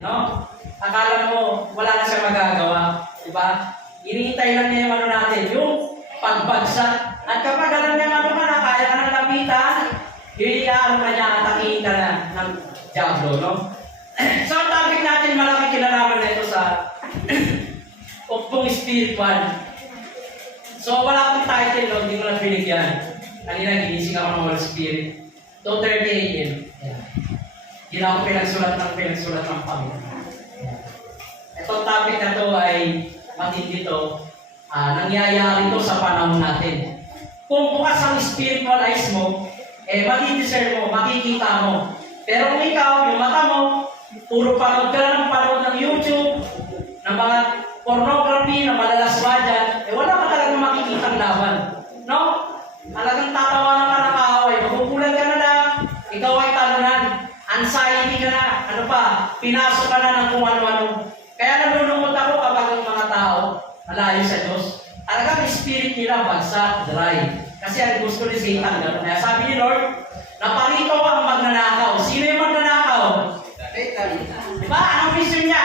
No? Akala mo, wala na siya magagawa. Diba? Hinihintay lang niya yung ano natin, yung pagbagsak. At kapag alam niya ano ka na, kaya ka ng lapitan, hihiyaan ka niya, atakihin ka na ng Diablo, no? So, ang topic natin, malaki kinalaman na ito sa upong spiritual. So, wala akong title, no? Hindi ko lang binigyan. Kanina, ginising ako ng Holy Spirit. 2:30 a.m. Yeah. Hindi na ako pinagsulat ng Panginoon. Itong topic na to ay matindi to. Nangyayari to sa panahon natin. Kung bukas ang spiritual eyes mo, matidiscern mo, makikita mo. Pero kung ikaw, yung mata mo, puro panood ka ng panood ng YouTube, ng mga pornography, na malalaswa dyan, wala ka talagang makikitang laban. No? Talagang tatawanan ka ng kaaway, magugulan ka na lang, ikaw ay talunan, anxiety ka na, ano pa, pinasok ka na ng kung ano-ano. Kaya nalulungkot ako kapag ang mga tao malayo sa Diyos. Talagang spirit nila bagsak, dry. Kasi ang gusto ni Satan. Kaya sabi ni Lord, naparito ang magnanakaw. Sino yung magnanakaw? Diba? Anong vision niya?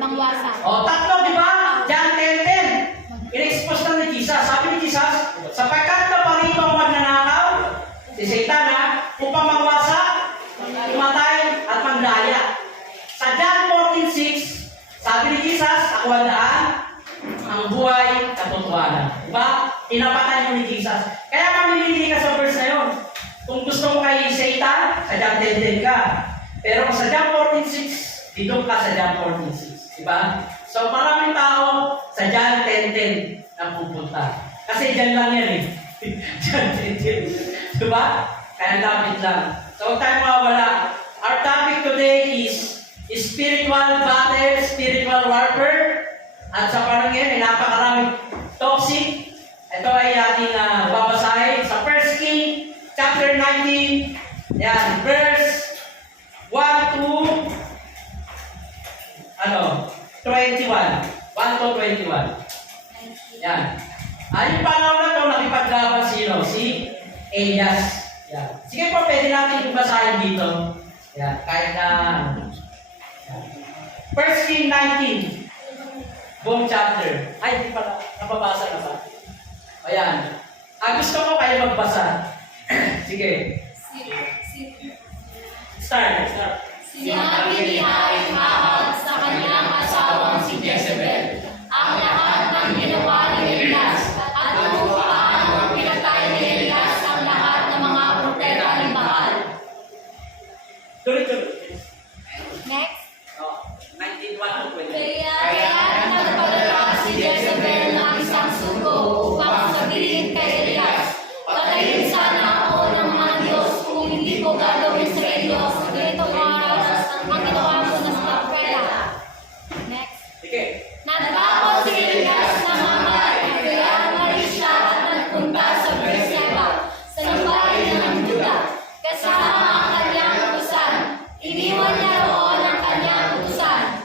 Mangwasa. O, tatlo, diba? John 10:10. In-expose na ni Jesus. Sabi ni Jesus, sapagkat naparito ang magnanakaw, si Satan upang mangwasa, tumatay at magdaya. Sa John 14:6, sabi ni Jesus, ako ang daan, ang buhay, katotohanan. Diba? Tinapatan niyo ni Jesus. Kaya mamimili ka sa verse na yun. Kung gusto mo kay Satan, sa John 10:10 ka. Pero kung sa John 14:6, dito ka sa John 14:6. Diba? So maraming tao sa John 10:10 ang pupunta. Kasi dyan lang yan eh. John 10:10. Diba? Kaya lapit lang. So huwag tayo mawawala. Our topic today is spiritual battle, spiritual warfare. At sa panahon ngayon, napakaraming toxic. Ito ay ating babasahin sa 1 King, chapter 19. Yan, verse 1 to 21. 1 to 21. Yan. Yung panahon na ito, nakipaglaban sino? Si Elias. Yan. Sige po, pwede natin basahin dito. Yan, kahit na 1 King 19. Buong chapter. Ay, di pala. Napabasa na ba? Ayan. Gusto ko kayo magbasa. Sige. Start. Sinabi ni Haring Ahab sa kanyang asawang si Jezebel ang lahat ng ginawa ni Elias at kung paano pinatay ni Elias ang lahat ng mga propeta ni Baal. Tuloy. Next. 19:1 to 20. Kaya nagpadala si Jezebel ng isang sugo upang sabihin kay Elias, patayin sana ako ng mga Diyos kung hindi ko gagawin sa iyo ganito oras ang ginawa mo na sa propeta. Next. Sige. Natakot si Elias na mamatay, kaya umalis siya at nagpunta sa Berseba, sa bayan ng Juda, kasama ang kanyang utusan. Iniwan niya roon ang kanyang utusan.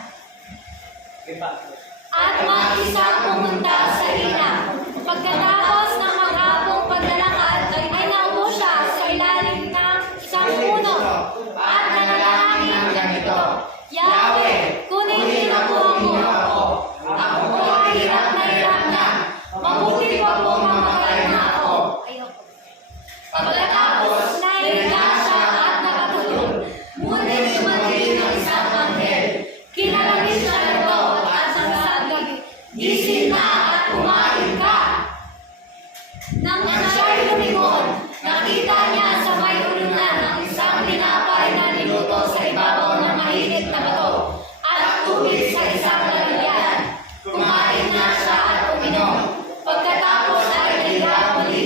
At mag-isa pumunta sa Hina. Pagkatapos ng maghapong paglalakad, ay naupo siya sa ilalim ng isang puno. At nanalangin ganito, Yahweh, kunin niyo po mo ako. Ako po ay hirap na. Mabuti pa po mamatay na ako. Pagkatapos, nahiga siya at nakatulog. Ngunit dumating ang isang anghel. Kinalangit siya nito at nagsabi, gising na at kumain ka. Nang siya'y lumingon, nakita niya sa may ulunan ang isang tinapay na niluto sa ibabaw ng mainit na bato at tubig sa isang lalagyan. Kumain na siya at uminom. Pagkatapos ay nahiga muli.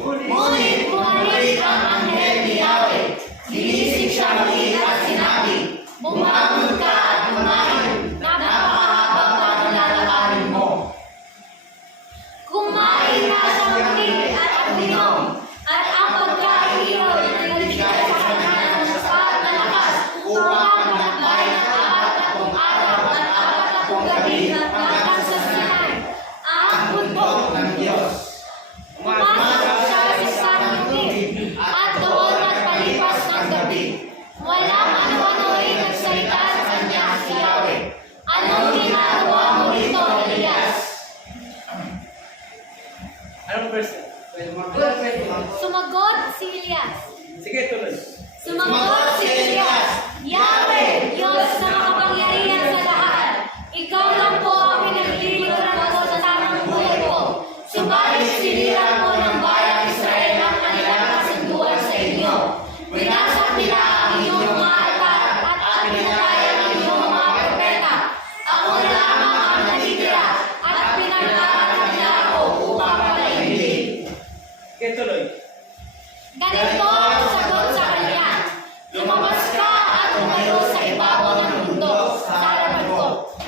Ngunit bumalik ang anghel ni Yahweh. Ginising siya muli Walang ano-ano'y nagsalita sa kanya si Yahweh. Anong ginagawa mo rito, Elias? Anong verse? Sumagot si Elias. Sige, tuloy. Sumagot si Elias, Yahweh, Diyos na makapangyarihan sa lahat. Ikaw lang po ang pinaglilingkuran ko sa tamang buhay ko. Subalit siniran mo ng bayang Israel ang kanilang kasunduan sa inyo. Winasak nila ang inyong mga altar at pinatayan ang inyong mga propeta. Ako lamang ang natitira at pinagdaraan nila ako upang matahimik. Sige, tuloy. Ganito ang sagot sa kanya. Lumabas ka at tumayo sa ibabaw ng mundo sa harapan ko.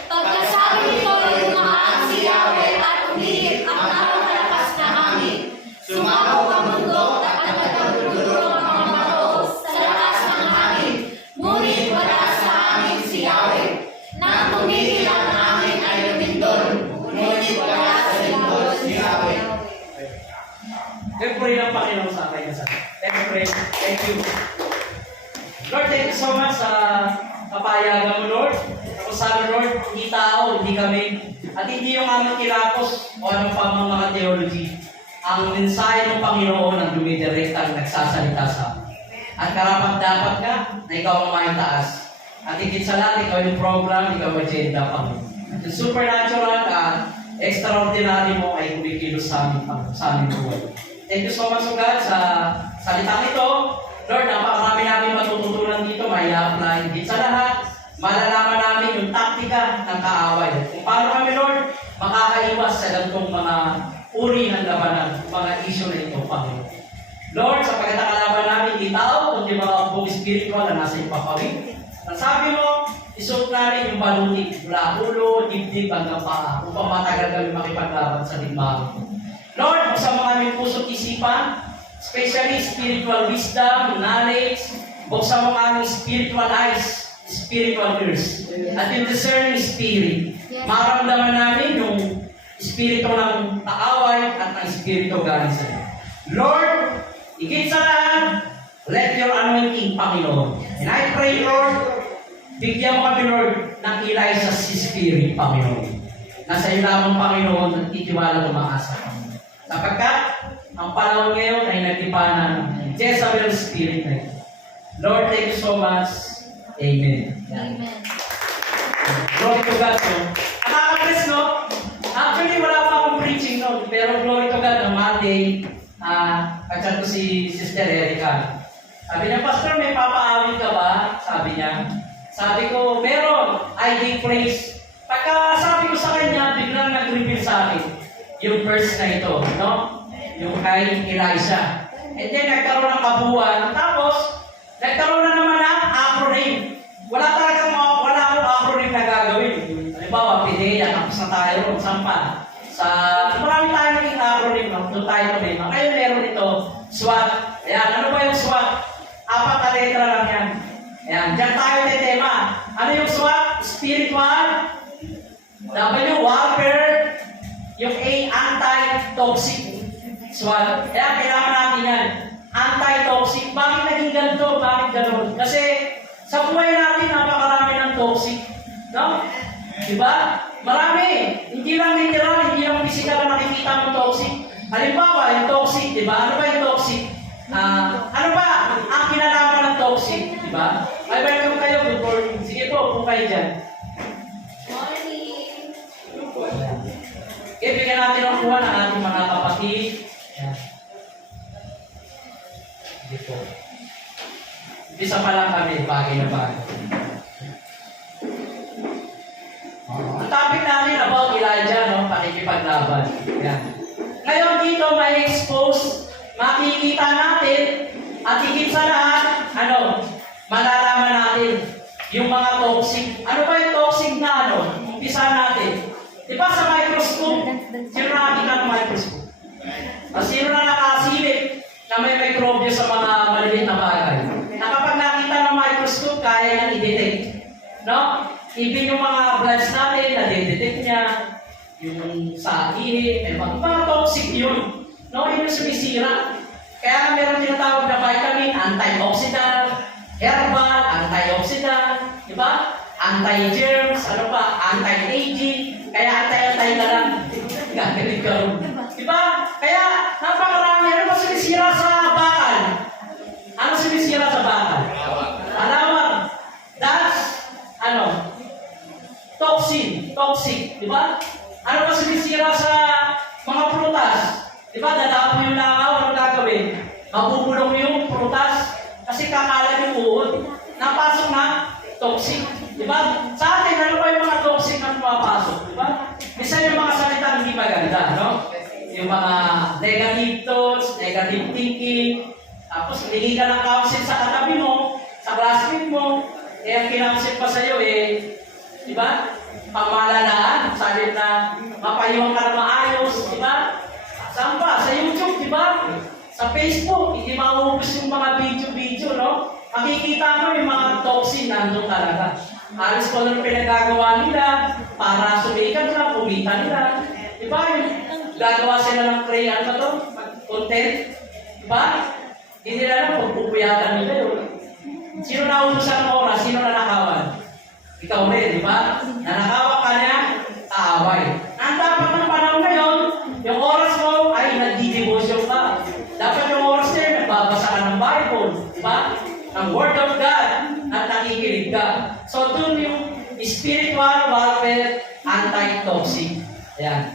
Pagkasabi nito ay dumaan si Yahweh at umihip ang napakalakas na hangin. Sumabog ang mundo at nagdudurog ang mga bato sa lakas ng hangin. Ngunit wala sa hangin si Yahweh. Nang tumigil ang hangin ay lumindol. Ngunit wala sa lindol si Yahweh. Let's pray ng Panginoon sa akin. Let's pray. Thank you. Lord, thank you so much sa kapayagan mo, Lord. Tapos sabi, Lord, hindi tao, hindi kami. At hindi yung aming kilapos o anong pa mga theology. Ang mensahe ng Panginoon ang dumidirektang nagsasalita sa amin. At karapat dapat ka na ikaw ang maitaas. At higit sa lahat, ikaw yung program, ikaw ang agenda, Panginoon. At yung supernatural at extraordinary mo ay kumikilos sa aming buhay. Thank you so much, O God, sa salitang ito. Lord, napakarami namin matututunan dito, may apply. Higit sa lahat, malalaman namin yung taktika ng kaaway. Kung paano kami, Lord, makakaiwas sa ganitong mga uri ng labanan, mga issue na ito, Panginoon. Lord, sa pagkakalaban namin, di tao, kundi mga buong spiritual na nasa ipapawid. Ang sabi mo, isuot namin yung baluti, mula ulo, dibdib, hanggang paa, upang matagal kami makipaglaban sa digmaan. Lord, buksan mo aming puso't isipan, especially spiritual wisdom, knowledge, buksan mo aming spiritual eyes, spiritual ears, at yung discerning spirit. Maramdaman namin yung espiritu ng kaaway at ang espiritu galing sa iyo. Lord, higit sa lahat, let your anointing, Panginoon. And I pray, Lord, bigyan mo kami, Lord, ng kilay sa spirit, Panginoon. Nasa iyo lamang, Panginoon, at titiwala umaasa kami. Sapagkat ang panahon ngayon ay nagtipanan ng Jezebel spirit na ito. Lord, thank you so much. Amen. Amen. Glory to God. So, nakaka-bless, no? Actually, wala pa akong preaching, no? Pero glory to God, on Monday, kachat ko si Sister Erica. Sabi niya, Pastor, may papaawit ka ba? Sabi niya. Sabi ko, meron. I give praise. Pagka sabi ko sa kanya, biglang nag-reveal sa akin yung verse na ito, no? Yung kay Elisha. And then, nagkaroon ng kabuuan. Tapos, nagkaroon na naman ng acronym. Wala akong acronym na gagawin. Halimbawa, PIDEA, tapos na tayo, sampa. Marami tayong naging acronym, no? Doon tayo tumima. Ngayon, meron ito, SWAT. Ayan, ano ba yung SWAT? 4 na letra lang yan. Ayan, dyan tayo tema. Ano yung SWAT? Spiritual. W, warfare. Yung A, anti-toxic. SWAT. Kaya kailangan natin yan. Anti-toxic. Bakit naging ganito? Bakit gano'n? Kasi sa buhay natin, napakarami ng toxic. No? Diba? Marami. Hindi lang literal, hindi lang physical na makikita ng toxic. Halimbawa, yung toxic, diba? Ano ba yung toxic? Ano ba ang kinalaman ng toxic? Diba? Ay, welcome kayo. Good morning. Sige po, kung kayo dyan. Okay, bigyan natin ang kuha ng ating mga kapatid. Yan. Dito. Isa pa lang kami, bagay na bagay. Ang topic natin about Elijah, no? Pakikipaglaban. Yan. Ngayon dito may expose, makikita natin, at higit sa lahat, malalaman natin yung mga toxic. Ano ba yung toxic na umpisa natin? Diba sa microscope, sino nakakita ng microscope? Sino na nakasilip na may microbio sa mga maliliit na bagay? Na kapag nakita ng microscope, kaya niyang i-detect. No? Even yung mga bloods natin, na-detect niya, yung sa ihi, mga toxic yun. No? Yun yung sumisira. Kaya meron tinatawag na vitamin, antioxidant, herbal, antioxidant, di ba? Anti-germs, ano pa, anti-aging, kaya antay-antay ka lang. Gagaling ka rin. Di ba? Kaya napakarami. Ano ba sinisira sa bakal? Ano sinisira sa bakal? Alawag. That's, toxic, di ba? Ano ba sinisira sa mga prutas? Di ba? Dadapo yung langaw, ano gagawin? Mabubulong yung prutas kasi kakalat yung uod. Napasok na toxic. Di ba? Sa atin, ano ba yung mga toxic na pumapasok? Di ba? Minsan yung mga salita hindi maganda, no? Yung mga negative thoughts, negative thinking, tapos hiningi ka ng counsel sa katabi mo, sa classmate mo, ang kinounsel pa sa'yo di ba? Pamalalaan, sabi na mapayuhan ka na maayos, di ba? Saan pa? Sa YouTube, di ba? Sa Facebook, hindi mauubos yung mga video, no? Makikita mo yung mga toxin nandun talaga. Halos ko lang pinagagawa nila para sumikat nila, kumita nila. Di ba? Yung gagawa sila ng content. Di ba? Hindi nila alam kung pupuyatan nila yun. Sino naubusan ng oras? Sino nanakawan? Ikaw rin, di ba? Nanakawan ka niya, kaaway. Ang dapat ng panahon ngayon, yung oras mo ay nagdi-devotion ka. Dapat yung oras niya, nagbabasa ka ng Bible. Di ba? Ang Word of God at nakikinig ka. So, dun yung spiritual warfare anti-toxic. Ayan.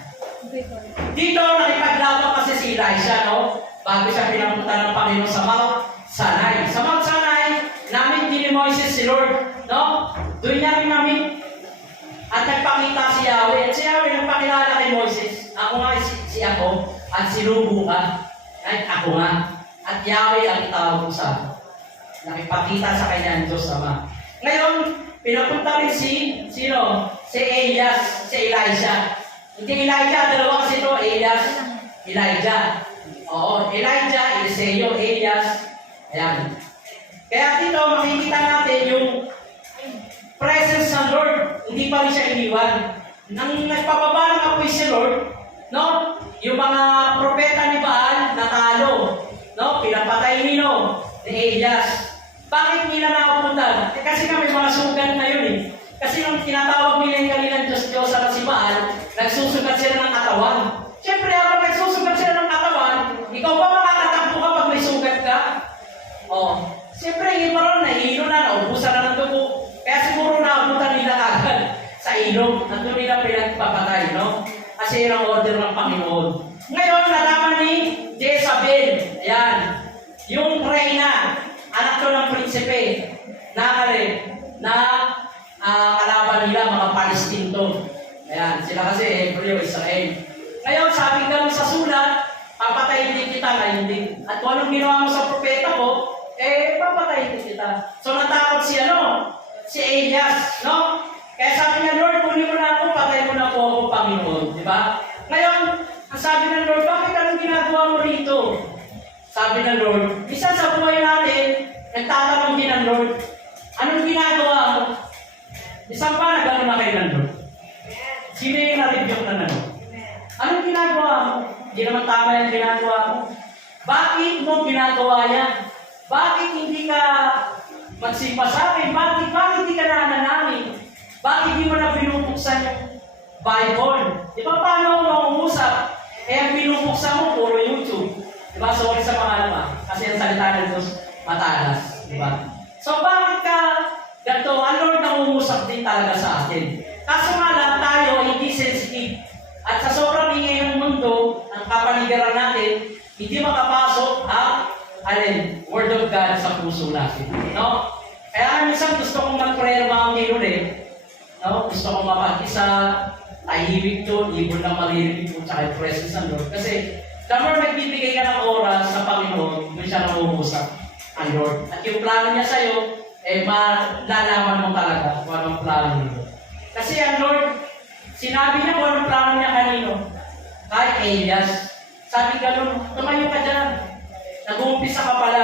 Dito, nakipaglaban kasi si Elisha, no? Bago siya pinapunta ng Panginoon sa Mount Sinai. Sa Mount Sinai, namin din ni Moises si Lord, no? Doon niya rin namin at nagpakita si Yahweh. At si Yahweh nagpakilala kay Moises. Ako nga si ako at sinubo ka. Ay, ako nga. At Yahweh ang tawag ko sa akin. Nakipakita sa kanya ang Diyos Ama. Ngayon, pinapunta rin sino? Si Elias, si Elisha. Hindi Elijah, dalawa kasi ito, Elias, Elijah. Oo, Elijah, Eliseo, Elias. Ayan. Kaya dito, makikita natin yung presence ng Lord. Hindi pa rin siya iniwan. Nang nagpapaba ng apoy si Lord, no? Yung mga propeta ni Baal, natalo. No? Pinapatay ni Elias. Bakit nila nakapunta? Kasi nga may mga sugat na yun eh. Kasi nung tinatawag nila yung kanilang Diyos at si Baal, nagsusugat sila ng katawan. Siyempre, habang nagsusugat sila ng katawan, ikaw ba makakatakbo ka pag may sugat ka? Siyempre, iba ron, nahihilo na, naubusan na ng dugo. Kaya siguro naabutan nila agad sa ilog. Nandun nila pinagpapatay, no? Kasi yun ang order ng Panginoon. Ngayon, nalaman ni Jezabel, ayan, yung reyna, anak ko ng prinsipe, kalaban nila, mga Palestine to. Ayan, sila kasi Hebreo, Israel. Ngayon, sabi ganun sa sulat, papatayin din kita ngayon din. At kung anong ginawa mo sa propeta ko, papatayin din kita. So natakot si Elias, no? Kaya sabi niya, Lord, kunin mo na ako, patayin mo na po ako, Panginoon. Di ba? Ngayon, ang sabi ng Lord, bakit anong ginagawa mo rito? Sabi ng Lord, isa sa buhay natin, nagtatanong din ng Lord, anong ginagawa mo? Isang pa, nagano na kayo ng Lord. Sino yung na-review na Lord? Anong ginagawa mo? Hindi naman tama yung ginagawa mo. Bakit mo ginagawa yan? Bakit hindi ka magsimba sa akin? Bakit hindi ka nananamin? Bakit hindi mo na binubuksan yung Bible? Di ba paano ako mangungusap? Ang binubuksan mo, puro YouTube. Di ba? Sorry sa mga kasi ang salita ng Diyos matalas. Di ba? So bakit ka ganito? Ang Lord nangungusap din talaga sa atin. Kaso nga lang tayo hindi sensitive. At sa sobrang ingay ng mundo, ang kapaligiran natin, hindi makapasok ang Word of God sa puso natin. No? Kaya minsan gusto kong mag-prayer mountain ulit. No? Gusto kong mapag-isa, tahimik doon, ibon lang maririnig po sa presence ng Lord. Kasi the more nagbibigay ka ng oras sa Panginoon, doon siya nangungusap ang Lord. At yung plano niya sa'yo, malalaman mo talaga kung anong plano niya. Kasi ang Lord, sinabi niya kung anong plano niya kanino. Kay Elias. Sabi ganun, tumayo ka dyan. Nag-uumpisa ka pala.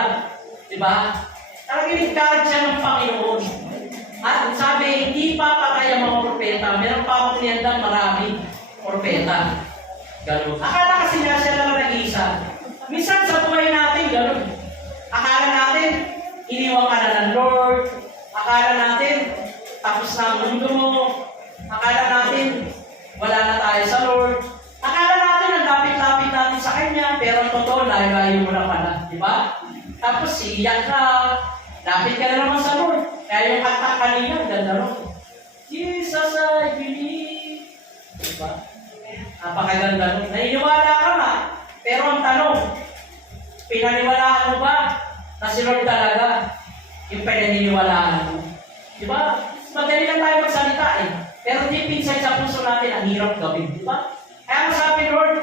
Diba? Talagang nag-guard siya ng Panginoon. At sabi, hindi pa patay ang mga propeta. Meron pa akong niyandang maraming propeta. Ganun. Akala kasi siya lang nag-iisa. Minsan sa buhay natin, ganun. Akala natin, iniwan ka na ng Lord. Akala natin, tapos na ang mundo mo. Akala natin, wala na tayo sa Lord. Akala natin, ang lapit-lapit natin sa Kanya, pero ang totoo, layo-layo mo na pala. Di ba? Tapos, iyak ka, lapit ka na naman sa Lord. Kaya yung kanta kanina, ganda rin. Jesus, I believe. Di ba? Napakaganda rin. Naniniwala ka nga. Pero ang tanong, pinaniwalaan mo ba na si Lord talaga yung pinaniniwalaan mo? Di ba? Madali lang tayo magsalita eh. Pero deep inside sa puso natin, ang hirap gawin. Di ba? Kaya sabi Lord,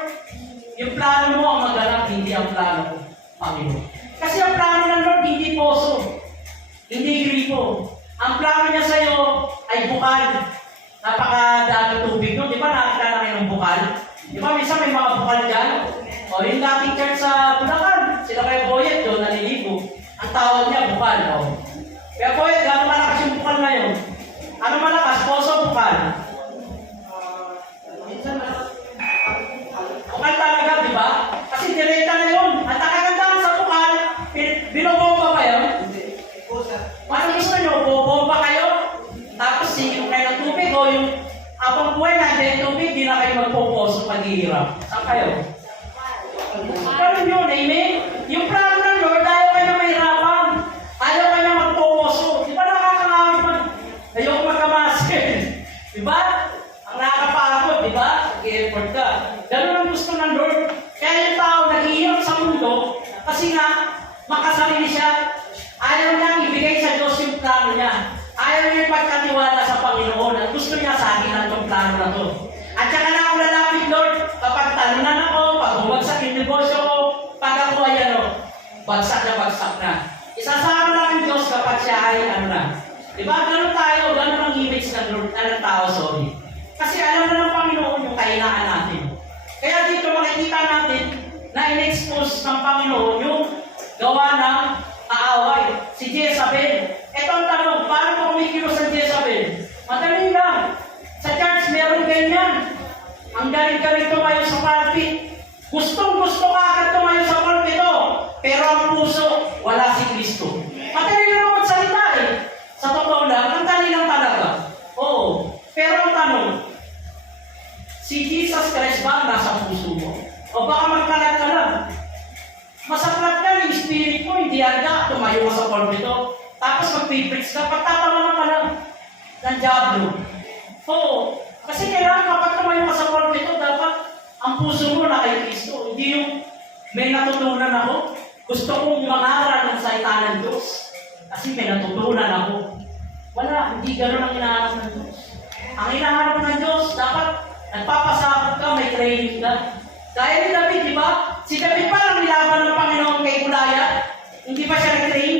yung plano mo ang maganap, hindi ang plano ko, Panginoon. Kasi ang plano ng Lord, hindi poso. Hindi gripo. Ang plano niya sa'yo ay bukal. Napakadami tubig no? Di ba nakita na kayo ng bukal? Di ba minsan may mga bukal dyan? O yung dating church sa Bulacan, sila kayo Boyet doon, naliligo. Ang tawag niya bukal. O. Kaya Boyet, gano'ng malakas yung bukal ngayon? Ano malakas? Poso bukal? Bukal talaga, di ba? Kasi direkta na yun. At nakagandaan sa bukal, binobomba pa yun. Ano gusto nyo? Bobomba kayo? Tapos sigil kayo ng tubig o yung abang buhay nandiyan yung tubig, di na kayo magpoposo paghihirap. Saan kayo? Ganun yun, amen? Yung plano ng Lord, ayaw kayo mahirapan. Ayaw kayo magpoposo. Di ba nakakangawin man? Ayaw magkamasin. Di ba? Ang nakakapagod, di ba? Nag-effort ka. Ganun ang gusto ng Lord. Kaya yung tao naghihirap sa mundo kasi nga makasarili siya. Ayaw niyang ibigay sa Diyos yung plano niya. Ayaw niya ipagkatiwala sa Panginoon. At gusto niya sa akin ang itong plano na to. At saka na ako lalapit, Lord, kapag talunan ako, pag bumagsak yung negosyo ko, pag ako ay bagsak na. Isasama lang ang Diyos kapag siya ay Diba? Ganun tayo, ganun ang image ng Lord, ng tao, sorry. Kasi alam na ng Panginoon yung kahinaan natin. Kaya dito makikita natin na in-expose ng Panginoon yung gawa ng kaaway, si Jezabel. Ito ang tanong, paano ko kumikilos ang Jezabel? Madali lang. Sa church, meron ganyan. Ang galing-galing tumayo sa pulpit. Gustong-gusto ka agad tumayo sa pulpit ito. Pero ang puso, wala si Kristo. Madali lang magsalita eh. Sa totoo lang, ang dali lang talaga. Oo. Pero ang tanong, si Jesus Christ ba nasa puso mo? O baka magkalat ka lang? Masaklat ka, yung spirit mo, hindi handa, tumayo ka sa pulpit ito. Tapos magpipreach ka, pagtatawanan ka lang ng diablo. Oo. Kasi kailangan kapag tumayo ka sa pulpit ito, dapat ang puso mo na kay Kristo. Hindi yung may natutunan ako. Gusto kong mangaral ng salita ng Diyos. Kasi may natutunan ako. Wala, hindi gano'n ang hinahanap ng Diyos. Ang hinahanap ng Diyos, dapat nagpapasakot ka, may training ka. Gaya ni David, di ba? Si David pa lang nilaban ng Panginoon kay Goliath. Hindi pa siya nag-train?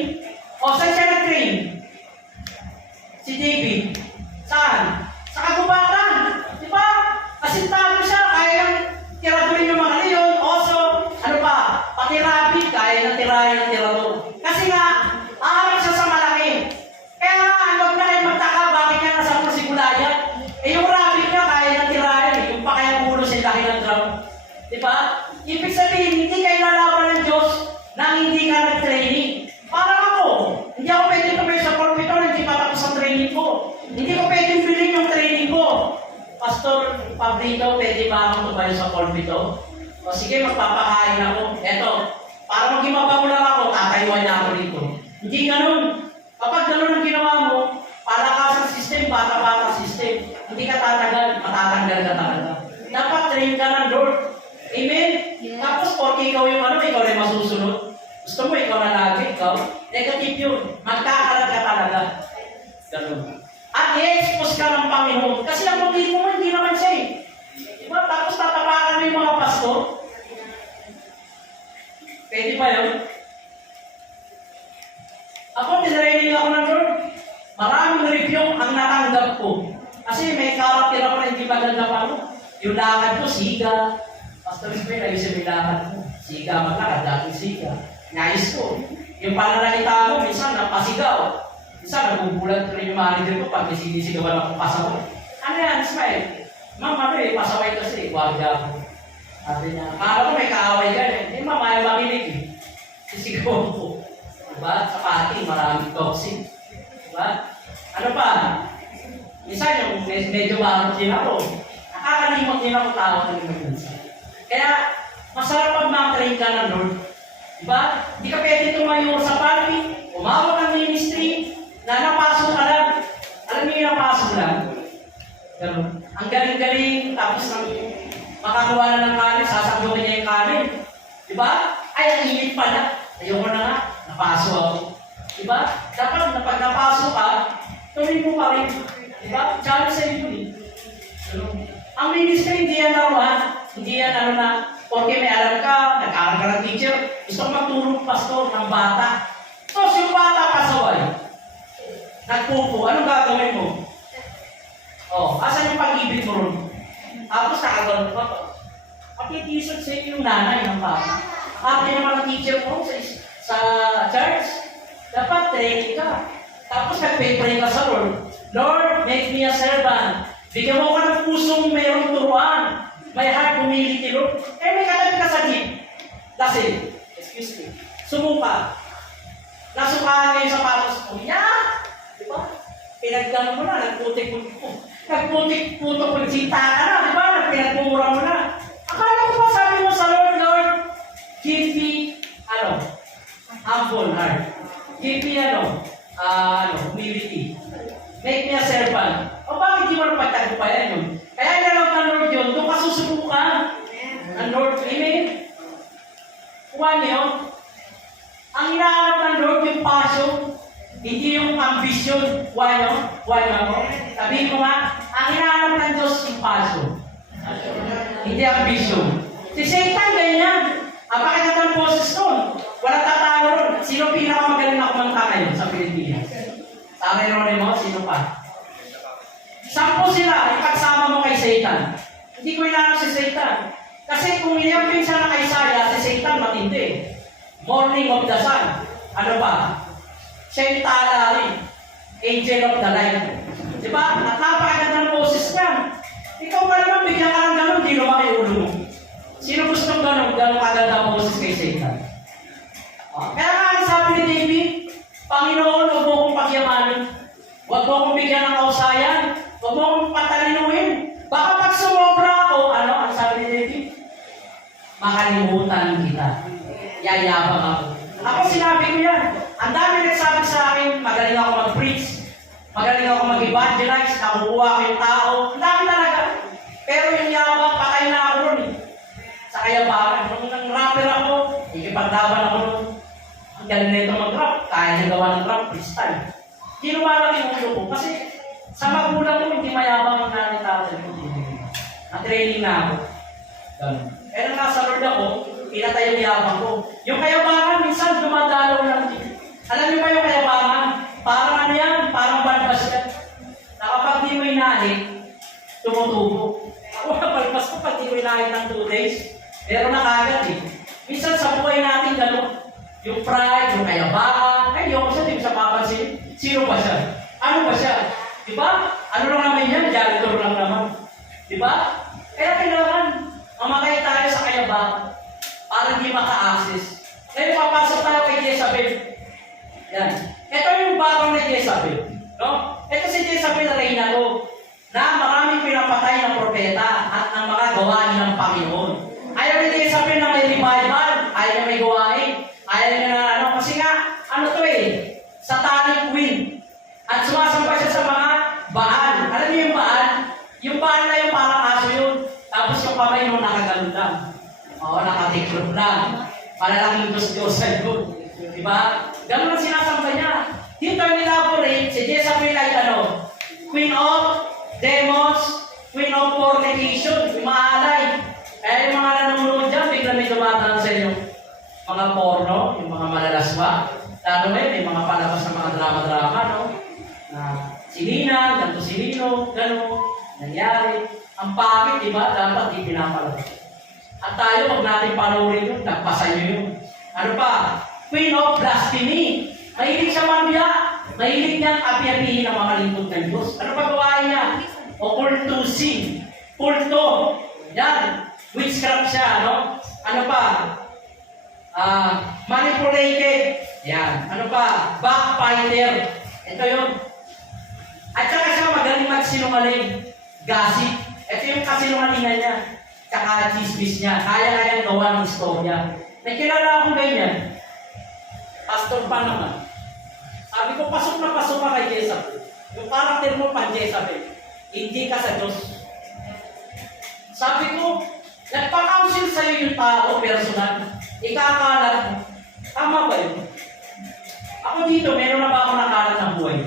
O, saan siya nag-train? Si David. Saan? Sa kagubatan. Di ba? Asintado siya, kaya yung tiradurin yung mga leon, oso, ano pa? Pati rabbit, kaya ng tirahin ng tirador. Kasi nga, aharap siya sa malaki. Kaya nga, huwag na kayo magtaka, bakit niya nasama si Goliath? Eh, yung rabbit niya, kaya ng tirahin. Yung pa kaya ulo siya laki ng drum. Di ba? Ibig sabihin, hindi kayo lalaban ng Diyos nang hindi ka nag-training. Parang ako, hindi ako pwede tumayo sa pulpito na hindi patapos ang training ko. Hindi ko pwede bilhin yung training ko. Pastor Pablito, pwede ba akong tumayo sa pulpito? O sige, magpapakain ako. Eto, para maging mabago lang ako, tatayuan niya ako dito. Hindi ganun. Kapag ganun ang ginawa mo, palakasan system, bata-bata system. Hindi ka tatagal, matatanggal ka talaga. Dapat train ka ng Lord. Amen? Yeah. Tapos, porque ikaw yung ikaw rin masusunod. Gusto mo, ikaw na lagi, ikaw. Negative yun. Magkakalat ka talaga. Ganun. At i-expose ka ng Panginoon. Kasi ang motibo mo, hindi naman siya eh. Diba? Tapos tatapakan mo yung mga pastor. Pwede ba yun? Ako, tinraining ako ng Lord. Maraming review ang natanggap ko. Kasi may character ako na hindi maganda pa ako. Yung lakad ko, siga. Pastor Ismail, ayusin yung lakad ko. Siga, maglakad, dating siga. Nais ko. Yung pananalita mo, minsan napasigaw. Minsan nagugulat ko rin yung manager ko pag sinisigawan akong pasaway. Ano yan, Ismail? Ma'am, pasaway kasi, guardia ako. Sabi niya, akala ko may kaaway ka eh. Ma'am, ayaw makinig eh. Sisigawan ko. Diba? Sa pating, maraming toxic. Diba? Ano pa? Minsan yung medyo marot din ako. Nakakalimot din ako tao ng minsan. Kaya, masarap pag ma-train ka ng Lord. Diba? Hindi ka pwede tumayo sa party, umawag ng ministry, na napasok ka lang. Alam niyo yung napasok lang? Ganun. Ang galing-galing, tapos makagawa na ng kanin, sasabutin niya yung kanin. Diba? Ay, ang init pala. Ayoko na nga, napasok ako. Diba? Dapat na pag napasok ka, tuloy mo pa rin. Diba? Challenge sa inyo eh. Ang ministry, hindi yan laruan. Hindi yan ano na, porque may alam ka, nag-aaral ka ng teacher, gusto ko magturo pastor ng bata. Tapos yung bata pasaway, nagpupo, anong gagawin mo? Oh, asan yung pag-ibig mo ron? Tapos nakagano'n pa pa. Pakitisod sa inyo yung nanay ng bata. Ate naman ang teacher mo sa church, dapat training ka. Tapos nagpe-pray ka sa Lord. Lord, make me a servant. Bigyan mo ko ng pusong mayroong turuan. May heart humility, Lord. May katabi ka sa jeep. Kasi, excuse me, sumuka. Nasukaan ngayon sa patos mo. Yeah! Diba? Pinagdano mo na, nagputik-putik mo. Nagputik-putik mo, sinta ka na, diba? Pinagmumura mo na. Akala ko ba sabi mo sa Lord, Lord, give me, humble heart. Give me, humility. Make me a servant. O bakit di mo napagtagumpayan yun? Kaya nalaw ng Lord yun, doon ka susubukan. Ang Lord, amen? Kuha niyo, ang hinahanap ng Lord yung passion, hindi yung ambition. Kuha niyo ako. Sabihin mo nga, ang hinahanap ng Diyos yung passion. Hindi ambition. Si Satan ganyan. Ang pakita ng boses nun, walang tatalo ron. Sino pinakamagaling na kumanta ngayon sa Pilipinas? Sa Geronimo, sino pa? 10 sila, ipagsama mo kay Satan. Hindi ko inaano si Satan. Kasi kung iniampin siya na kay Isaiah, si Satan matindi. Morning of the sun. Ano ba? Siya yung tala rin. Angel of the light. Diba? At napakaganda ng boses niya. Ikaw pa naman, bigyan ka ng gano'n, di lumaki ulo mo. Sino gustong gano'n kaganda ang boses kay Satan? Kaya nga, sabi ni David, Panginoon, huwag mo akong pagyamanin. Huwag mo akong bigyan ng kausayan. Huwag mo akong patalinuhin. Baka pag sumobra ako, ang sabi ni David? Makalimutan kita. Yayabang ako. Ako sinabi ko yan. Ang dami nagsabi sa akin, magaling ako mag-preach. Magaling ako mag-evangelize. Nakukuha ko yung tao. Ang dami talaga. Pero yung yabang, patay na ako nun eh. Sa kayabangan. Nung rapper ako, ikipaglaban ako nun. Ang galing na ito mag-rap. Kaya niya gawa ng rap, freestyle. Hindi lumalaki yung ulo ko. Kasi sa magulang ko, hindi mayabang ang nanay tatay ko. Na-training na ako. Ganun. Pero nasa Lord ako, pinatay yung yabang ko. Yung kayabangan, minsan dumadalaw lang din. Alam niyo ba yung kayabangan? Parang ano yan? Parang balbas yan. Na kapag di mo inahit, tumutubo. Ako nabalbas ko pag di mo inahit ng 2 days. Pero nakagad eh. Minsan sa buhay natin gano'n. Yung pride, yung kayabangan, ay, yung siya, di mo siya papansin. Sino ba siya? Ano ba siya? Diba? Ano lang naman yan? Janitor lang naman. Diba? Kaya kailangan, mamatay tayo sa kayabangan para hindi maka-access. Ngayon, papasok tayo kay Jezabel. Yan. Ito yung bakong ni Jezabel. No? Ito si Jezabel na reyna ko, na maraming pinapatay ng propeta at ng mga gawain ng Panginoon. Ayaw ni Jezabel na may revival, ayaw na may gawain, ayaw niya na kasi nga, satanic queen. At sumasamba siya sa mga Baal. Alam niyo yung Baal? Yung Baal na yung parang aso yun. Tapos yung kamay mo nakaganon lang. Oo, nakatiklop lang. Malalaking Diyos-Diyosan yun. Diba? Ganun ang sinasamba niya. Dito ang elaborate, si Jezabel ay Queen of Demons, Queen of Fornication, yung mga alay. Kaya yung mga nanonood dyan, bigla may dumataan sa inyo. Mga porno, yung mga malalaswa. Lalo ngayon, may mga palabas ng mga drama-drama, no? Na si Nina, ganito si Nino, gano'n, nangyari. Ang pangit, di ba? Dapat di pinapalabas. At tayo, huwag natin panoorin yun, nagpasan nyo yun. Ano pa? Queen of Blasphemy. Mahilig siya mamaya. Mahilig niyang api-apihin ang mga lingkod ng Diyos. Ano pa gawain niya? Occultusing. Kulto. Yan. Witchcraft siya, no? Ano pa? Manipulated. Yan. Ano pa? Backfighter. Ito yun. At saka siya magaling magsinungaling. Gossip. Ito yung kasinungalingan niya. Tsaka chismis niya. Kaya gawa ng istorya. May kilala akong ganyan. Pastor pa naman. Sabi ko, pasok na pasok ka kay Jezabel. Yung karakter mo pa Jezabel. Hindi ka sa Diyos. Sabi ko, nagpa-counsel sa'yo yung tao, personal. Ikakalat mo. Tama ba yun? Ako dito, meron na ba ako nakalat ng buhay?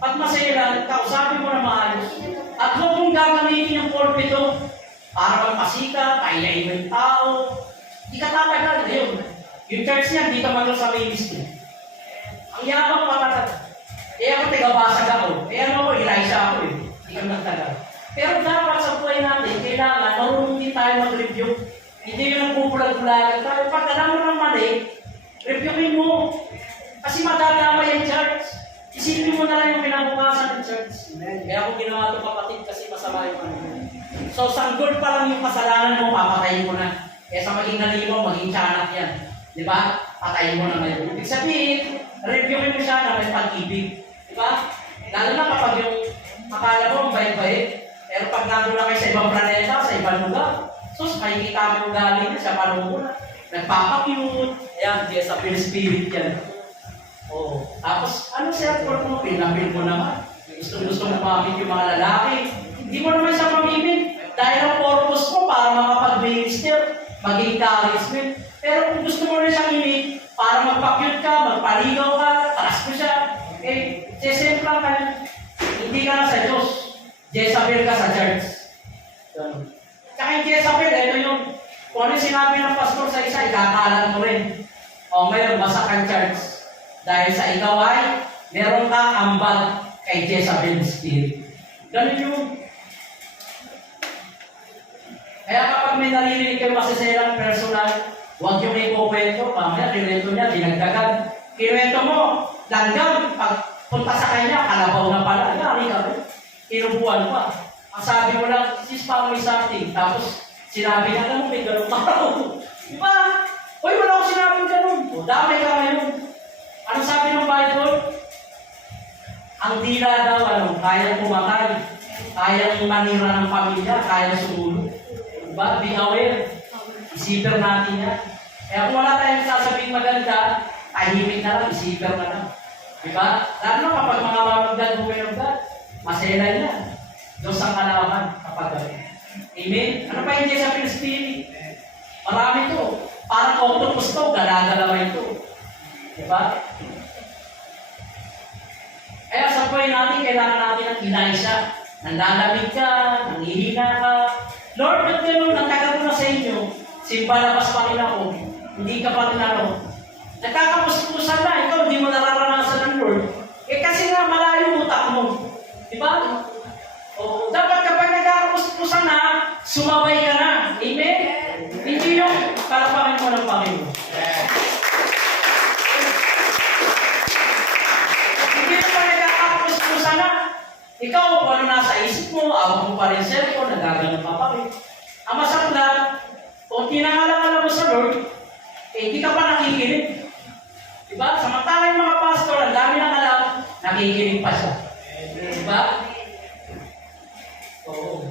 At masaya lang, kausapin mo na maayos. At huwag mong gagamitin yung pulpito para magpasika, pahilain mo yung tao. Hindi ka tatagal. Ayun. Yung church niya, dito maglo sa ministry. Ang yabang pa talaga. Eh ako, tigabasag ako. Eh ano ako, Elisha ako eh. Hindi kami nagtagal. Pero dapat sa buhay natin, kailangan marunong din tayo mag-review. Hindi yung nagpupulag-pulagan tayo. Pag alam mo ng mali, reviewin mo. Kasi madadama yung church. Isipin mo na lang yung kinabukasan ng church. Kaya ako ginawa ito kapatid kasi masama yung ano. So, sanggol pa lang yung kasalanan mo, papatayin mo na. Kaya sa maging nalimaw, maging tiyanak yan. Di ba? Patayin mo na ngayon. Ibig sabihin, reviewin mo siya na may pag-ibig. Di ba? Lalo na kapag yung akala mo, ang bait-bait. Pero pag nandun na kayo sa ibang planeta, sa ibang lugar, sus, makikita mo yung galing na siya, paano mo na? Nagpapakyut. Ayan, Jezabel spirit yan. Oh, tapos, ano siya for mo? Pinapil mo naman. Gusto mo mamit yung mga lalaki. Hindi mo naman siya mamimit. Dahil ang purpose mo para makapag-minister, maging encouragement. Pero kung gusto mo rin siyang imit, para magpakyut ka, magpaligaw ka, taas mo siya, eh, sesemplang ka. Hindi ka na sa Diyos. Jezabel ka sa church. Tsaka yung Jezabel, ito yung, kung ano sinabi ng pastor sa isa, ikakalat mo rin. O ngayon, masak ang church. Dahil sa ikaw ay, meron kang ambag kay Jezabel spirit. Ganun yung. Kaya kapag may naririnig kayo masiselang personal, huwag yung ikukwento, mamaya kinuwento niya, dinagdagan. Kinuwento mo, langgam, pag punta sa kanya, kalabaw na pala, yari ka rin. Inubuan pa. Ang sabi mo lang, sis, paano may something? Tapos, sinabi niya, alam mo, may ganun pa ako. Diba? Uy, wala ko sinabing ganun. O, damay ka ngayon. Anong sabi ng Bible? Ang dila daw, kayang pumatay, kayang manira ng pamilya, kayang sumulog. Diba? Be aware. Isipin natin yan. Kaya kung wala tayong sasabihin maganda, tahimik na lang, isipin na lang. Diba? Lalo na kapag mga mamagdad, buminagdad, masela yan. Diyos ang kalaman kapag gawin. Amen? Ano pa yung Jezabel spirit? Marami to. Parang octopus to, gala-galawa ito. Diba? Kaya sa buhay natin, kailangan natin ng Elisha. Nanlalamig ka, nanghihina ka. Lord, ba't gano'n? Nagtagal ko na sa inyo. Simba labas pa rin ako. Hindi ka pa rin ako. Nagkakapuspusan na, ikaw hindi mo nararanasan ng Lord. Eh kasi nga malayo utak mo. Diba? O, dapat kapag nagkakapuspusan na, sumabay ka na. Amen? Hindi yung kalapakin mo ng Panginoon. Hindi yung pa nagkakapuspusan na. Ikaw, kung ano nasa isip mo, awag mo pa rin cellphone, nagagano pa pa rin. Ang masakla, kung tinangalang mo sa Lord, eh, hindi ka pa nakikinig. Diba? Samantala yung mga pastor, ang dami nang alam, nakikinig pa siya. Diba? Oo.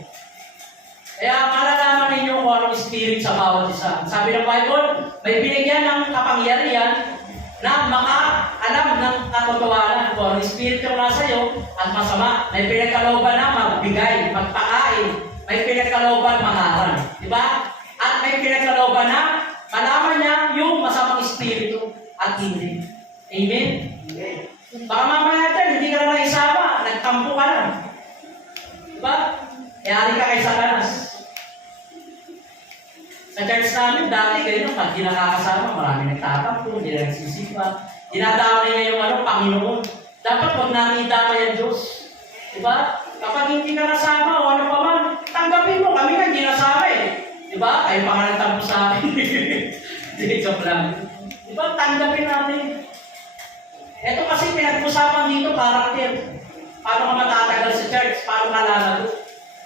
Kaya malalaman ninyo kung anong spirit sa bawat isa. Sabi ng Bible, may binigyan ng kapangyarihan na maka-alam ng katotohanan kung anong spirit yung nasa iyo at masama. May pinagkalooban na magbigay, magpakain. May pinagkalooban mangaral. Diba? At may pinagkalooban na malaman niya yung masamang espiritu at hindi. Amen? Baka mamaya dyan, hindi ka na naisama, nagtampo ka na. Diba? Yari ka kay Satanas. Sa church namin, dati ganyan, pag di nakakasama, marami nagtatampo, hindi na nagsisipa. Dinadamay na yung Panginoon. Dapat huwag namin idamay ang Diyos. Diba? Kapag hindi ka nasama o ano pa man, tanggapin mo, kami nga hindi nasama eh. Diba? Kayo pa nga nagtampo sa akin. Hindi, joke lang. Diba? Tanggapin natin. Ito kasi pinag-usapan dito, karakter. Paano ka matatagal sa church? Paano ka lalago?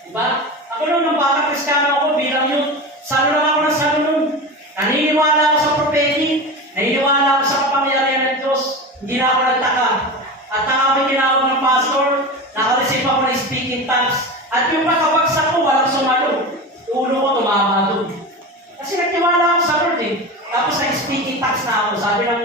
Diba? Ako nung bata Kristiyano ako, bilang yun, salo lang ako ng salo nun. Naniniwala ako sa prophetic, naniniwala speak in tongues. At yung pagkabagsak ko, walang sumalo. Ulo ko tumama doon. Kasi nagtiwala ako sa Lord eh. Tapos nag-speak in tongues na ako. Sabi ng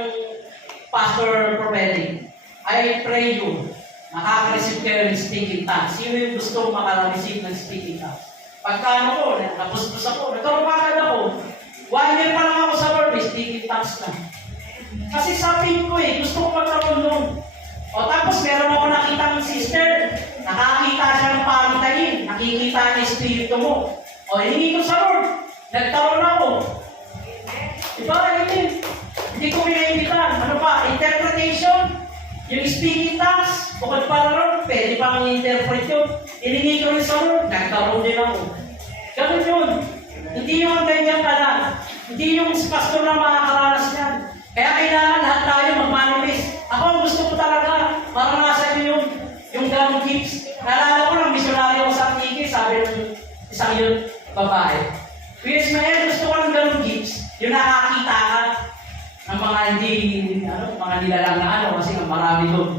pastor prophetic, I pray you, makaka-receive kayo ng speak in tongues. Sino yung gusto makaka-receive ng speak in tongues? Pagka ano ko, napustos ako, nagkaroon ako. 1 year pa lang ako sa Lord, speak in tongues lang. Kasi sabi ko eh, gusto ko magkaroon nun. O tapos meron ako nakitang sister, nakakita siya ng pangitayin, nakikita niya yung spirito mo. O hiningi ko sa Lord, nagkaroon ako. Diba? Hindi ko pinaibitan. Ano pa? Interpretation. Yung speaking tongues, bukod pa na Lord, pwede pang i-interpret yun. Hiningi ko rin sa Lord, nagkaroon din ako. Ganun yun. Hindi yung ganyan ka lang. Hindi yung pastor na makakaranas yan. Kaya kailangan lahat tayo mag-manifest. Ako ang gusto ko talaga, parang nasa inyo yung ganong gifts. Naalala ko lang, misyonaryo ko sa Antique, sabi ng isang yun, babae. Kuya Ismael, gusto ko ng ganong gifts. Yung nakakita ka ng mga hindi, mga nilalang na kasi nga marami doon.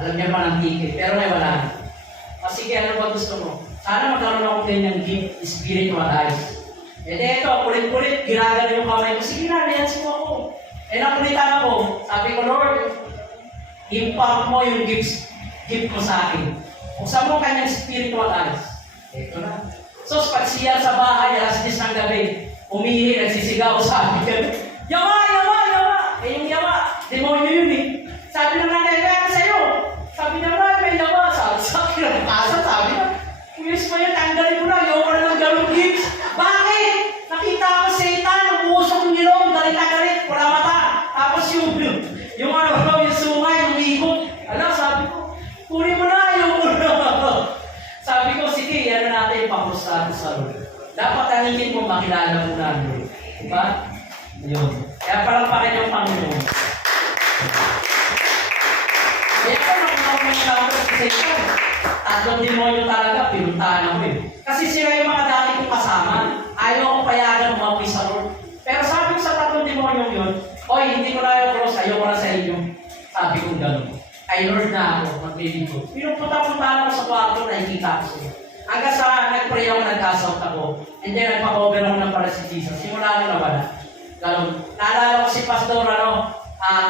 Alam niya pa ng ticket, pero may wala na. Sige, ano ba gusto mo? Sana magkaroon ako ganyang gift, spiritual eyes. Eto, kulit-kulit, ginagano yung kamay ko. Sige na, niyansin mo ako. Nakulitan ako. Sabi ko, Lord, impact mo yung gift mo sa akin. Buksan mo kanyang spiritual eyes. Ito na. So, pag siya sa bahay, alas 10 ng gabi, umihi, nagsisigaw sa akin. Yawa, yawa, yawa! Yung yawa, demonyo yun eh. Sabi ng nanay, kaya sa'yo. Sabi ng nanay, may yawa. Sabi sa akin, ang kasa, sabi na, Miss mo yan, tanggalin mo na, ayaw na ng galong gifts. Bakit? Nakita ko Satan, umusok ng ilong, galit-galit, wala mata. Tapos yung sungay, yung ikot. Sabi ko, kunin mo na, ayaw mo na. Sabi ko, sige, yan na natin, pakustahan sa Lord. Dapat taningin mo, makilala mo na, Lord. Diba? Yun. Kaya palampakin yung Panginoon. Kaya ko nakuha ko si Satan. Tatlong demonyo talaga, pinuntahan ako eh. Kasi sila yung mga dati kong kasama. Ayaw ko payagan umawi sa Lord. Pero sabi ko sa tatlong demonyo yun, oy, hindi ko na ayaw cross, ayaw ko na sa inyo. Sabi ko gano'n. Ay Lord na ako, magliligo. Pinupunta-puntahan ako sa kwarto, nakikita ko siya. Hanggang sa nag-pray ako, nag-cast ako. And then nagpa-cover ako ng para si Jesus. Simula ko na wala. Gano'n. Naalala ko si Pastor,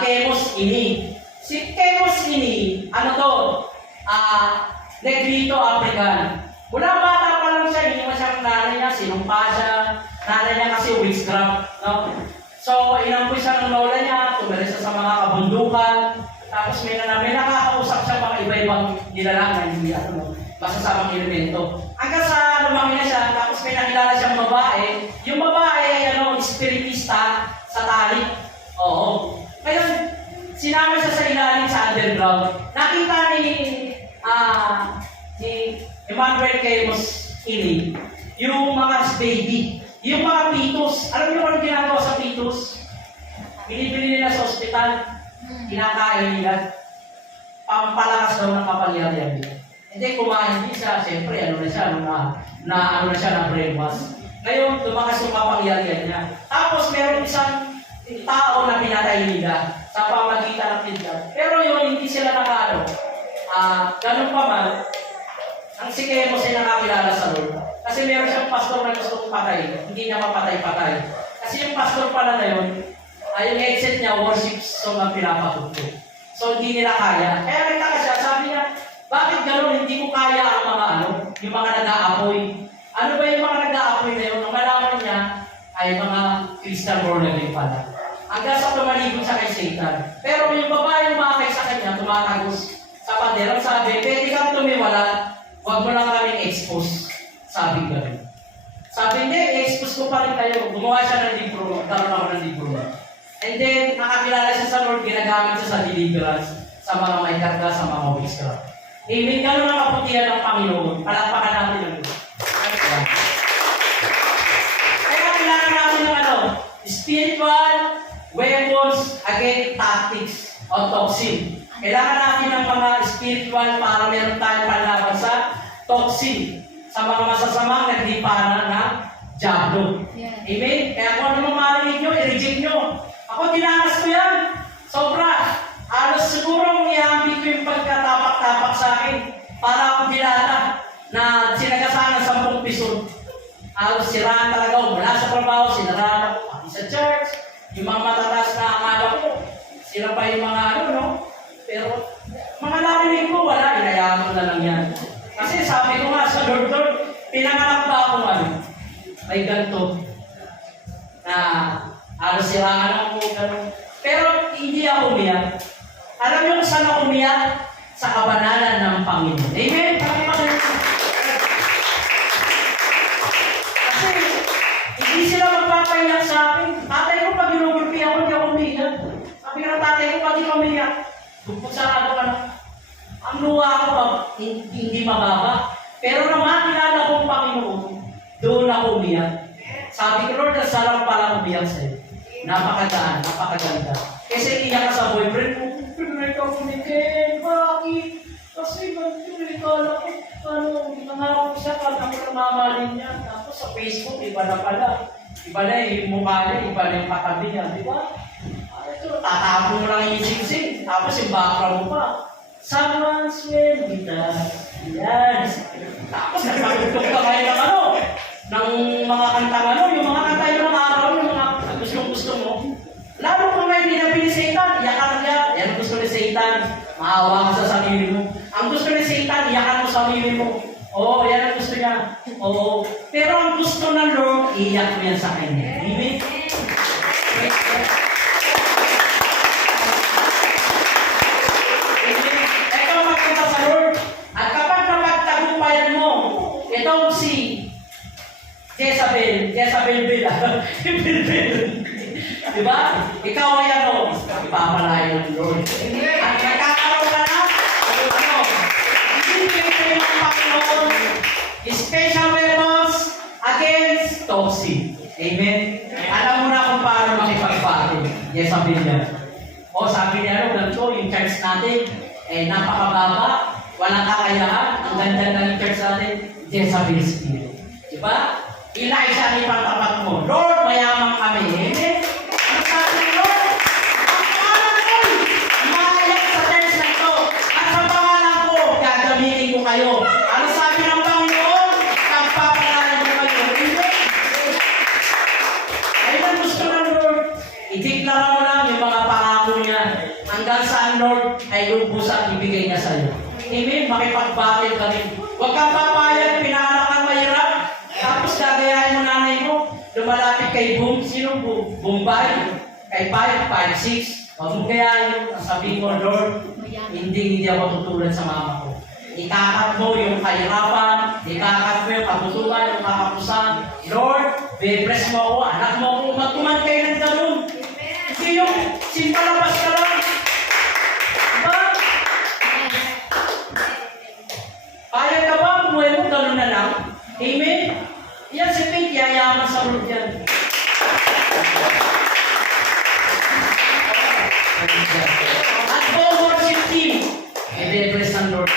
Kemos Ini. Si Kemos Ini, ano to? Negrito African. Mula bata pa lang siya, hindi mo siyang nanay niya, sinumpa siya. Nanay niya kasi witchcraft, no? So, inampoy siya ng lola niya, tumira siya sa mga kabundukan. Tapos may nakakausap siya mga iba-ibang nilalang, hindi masasamang elemento. Hanggang sa lumaki na siya, tapos may nakilala siyang babae. Yung babae ay spiritista sa tali. Oo. Ngayon, sinama siya sa ilalim sa underground. Nakita ni Emmanuel Kemos Ini, yung mga baby, yung mga pitos. Alam niyo kung ginagawa sa pitos? Binibili nila sa ospital, kinakain nila, pampalakas daw ng kapangyarihan nila. Hindi, kumain din siya, siyempre, na siya na brainwash. Ngayon, lumakas yung kapangyarihan niya. Tapos, meron isang tao na pinatay nila sa pamagitan ng tindahan. Pero yun, hindi sila nakano. Ganun pa man, ang si Kemos ay nakakilala sa Lord. Kasi meron siyang pastor na gusto kong patay. Hindi niya mapatay-patay. Kasi yung pastor pala na yun, yung headset niya, worship song ang pinapatugtog. So hindi nila kaya. Kaya nagtaka siya, sabi niya, bakit gano'n hindi ko kaya ang mga yung mga nag-aapoy. Ano ba yung mga nag-aapoy na yun? Ang malaman niya ay mga Christian born again pala. Hanggang sa tumaligod siya kay Satan. Pero yung babae yung makakay sa kanya, tumatagos sa pader. Ang sabi, pwede kang tumiwala, huwag mo lang kaming expose. Sabi gano'n. Sabi niya, expose ko pa rin kayo. Gumawa siya ng libro, magkaroon ako ng libro. And then, nakakilala siya sa Lord, ginagamit siya sa deliverance, sa mga may karga, sa mga witchcraft. Amen. Gano'n ang kaputihan ng Panginoon. Palakpakan natin ang Lord. Kaya kailangan natin ng spiritual weapons against tactics o toxin. Kailangan natin ng mga spiritual para meron tayong panlaban sa toxin, sa mga masasamang naglipanan ng diablo. Yeah. Amen? Kaya kung ano mamarinig nyo, i-reject nyo. Ako, tinakas ko yan. Sobra. Halos siguro, iambi ko yung pagkatapak tapak sa akin. Para akong dilata na sinagasanan sa 10 piso. Halos siraan talaga ako. Mula sa trabaho, sinaraan ako. Pati sa church, yung mga matataas na akala ko, sila pa yung mga ano, no? Pero, mga narinig ko, wala. Inayaan ko na lang yan. Kasi sabi ko nga sa Lord, pinanganak ba ako ano? May ganito. Na, halos siraan ako, gano'n. Pero, hindi ako umiyak. Alam niyo kung saan ako umiyak? Sa kabanalan ng Panginoon. Amen? Kasi, hindi sila magpapayak sa akin. Tatay ko, pag inugulpi ako, hindi ako umiyak. Sabi ng tatay ko, pag hindi umiyak, bukod sa ako, ang luha ko, hindi mababa. Pero naman, kilala ko ang Panginoon, doon ako umiyak. Sabi ko, Lord, ang sarap pala umiyak sa'yo. Napakadaan, napakaganda. Kasi iyak ka sa boyfriend mo, pinag ako ni Ken, bakit? Kasi nagkala ko, nangarap ko siya, pag ako namamalin niya. Tapos sa Facebook, iba na pala. Iba na yung mukha niya, iba na yung katabi niya, di ba? Tatapon mo lang yung sing-sing, tapos yung background mo pa. Someone's well with us. Yan. Tapos nagpagtugtog ka kayo ng ano, ng mga kantang ano, yung mga kanta yung mga araw, yung mga gusto mo. Lalo kung may dinabi ni Satan, iyakan niya. Yan ang gusto ni Satan. Maawa ka sa sarili mo. Ang gusto ni Satan, iyakan mo sa sarili mo. Oo, yan ang gusto niya. Oo. Pero ang gusto ng Lord, iyak mo yan sa kanya. Amen? Ito ang magkita sa Lord. At kapag napagtagumpayan mo, itong si Jezabel Bila. Diba? Ikaw ay ano? Ipapalayo ng Lord. At nagkakaroon ka na, ano? Ibibigay ng Panginoon special weapons against toxic. Amen? Alam mo na kung paano makipagpatid. Jezabel yan. O sabi niya, ganito, yung church natin, napakababa, walang kakayahan, ang ganda ng church natin, Jezabel spirit. Diba? Elijah ni patapat mo, Lord, mayaman kami. Amen? Ang sabi ni Lord, ang pangalan ko, umayak sa church na ito, at sa pangalan ko, gagamitin ko kayo. Ano sabi ng Panginoon? Pagpapalain ko kayo. Amen? Ayun ang gusto ng Lord. Ideklara mo lang yung mga pangako niya. Hanggang saan, Lord, ay lubusan ibigay niya sa iyo. Amen? Makipagbatid ka rin. Huwag kang papayag, pinaanak kang mahirap. Tapos gagayahin mo nanay mo, lumalapit kay sino Bombay? Kay 5, 5, 6. Huwag mo gayahin yun. Ang sabihin mo, Lord, hindi ako tutulad sa mama ko. Ikakat mo yung kahirapan, ikakat mo yung kabutukan, yung kakapusan. Lord, be-bless mo ako, anak mo ako, matuman kayo ng ganun. Hindi yung simpalabas ka lang. Diba? Kaya ka ba, buhay mo ganun na lang? Amen? Yan si Faith, yayaman sa Lord yan. At all worship team, i-bless ng Lord.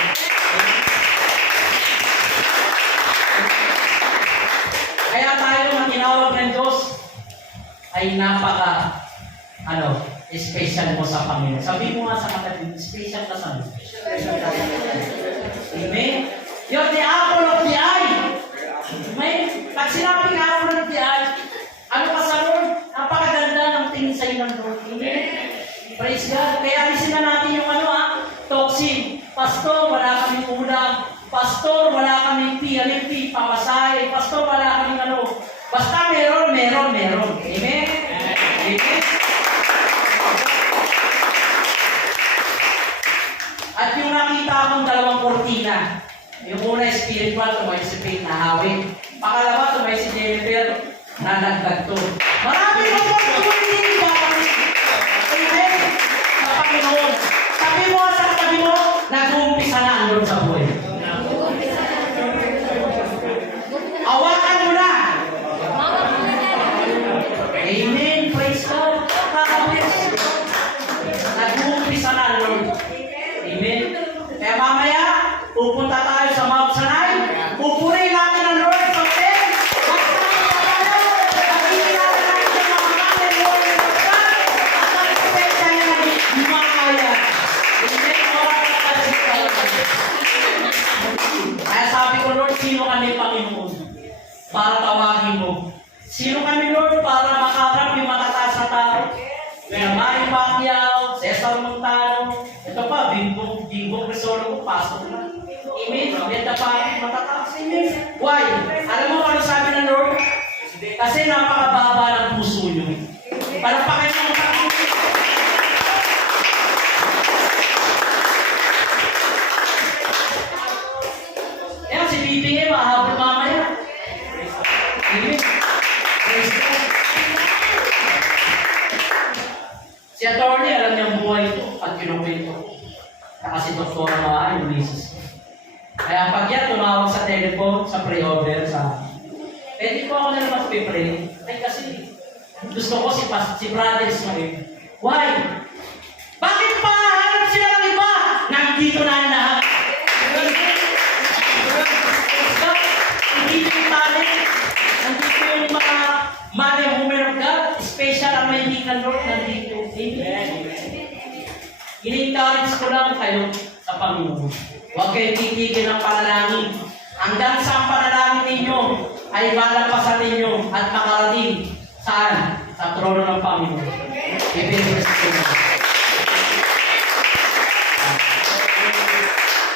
Kaya tayo na tinawag ng Diyos ay special mo sa Panginoon. Sabi mo nga sa katabi, special ka sa Lord. Amen? You're the apple of the eye. May, pag sinabi nga ako ng tiyay, ano ka sa Lord? Napakaganda ng tingin sa'yo ng Lord. Amen? Praise God. Kaya alisin na natin yung toxic. Pastor, wala kaming ulam. Pastor, wala kaming PLP, pamasahe. Pastor, wala kaming Basta meron. Amen? Amen? At yung nakita akong dalawang kortina, yung una spiritual, tumay si Faith na hawin. Pangalawa, tumay si Jennifer na nagdagto. Maraming opportunity ba? Amen? Sa Panginoon. Sabi mo sa katabi mo, nag-uumpisa na ang Lord sa buhay. Awakan mo na. Amen. Praise God. Nag-uumpisa na ang Lord. Amen. Kaya mamaya, pupunta tayo sa Mount Sinai. Pupuri natin ang Lord sa pen. Magkikilala natin sa mga kanin, Lord and God. At ang expect tayo na lumakaya. Amen. Oras na tayo. Kaya sabi ko, Lord, sino kami, Panginoon? Para tawagin mo. Sino kami, Lord, para makaharap yung matataas na tao? Kaya Manny Pacquiao, Cesar Montano, ito pa, Bingbong Resolo, pasok na. Amen. Benta pa, matataas. Amen. Why? Alam mo ano sabi ng Lord? Kasi napakababa ng puso nyo. Parang pa kayo ng Panginoon. Ayan, si BBM, mahabol mamaya. Amen. Praise God. Si attorney, alam niya ang buhay ito at kinukwento. Kasi doktora na ay Ulysses. Kaya pag yan, tumawag sa telephone, sa pre-order, sa... Pwede po ako na naman pipray. Ay kasi, gusto ko si Brother Ismael. Why? Bakit pa hanap sila ng iba? Nandito na ang lahat. Nandito yung talent. Nandito yung mga man and women of God. Special ang may hindi ng Lord. Nandito. Amen. I-encourage ko lang kayo sa Panginoon. Huwag kayong titigil ng panalangin. Hanggang sa panalangin ninyo ay malampasan ninyo at makarating saan? Sa trono ng Panginoon.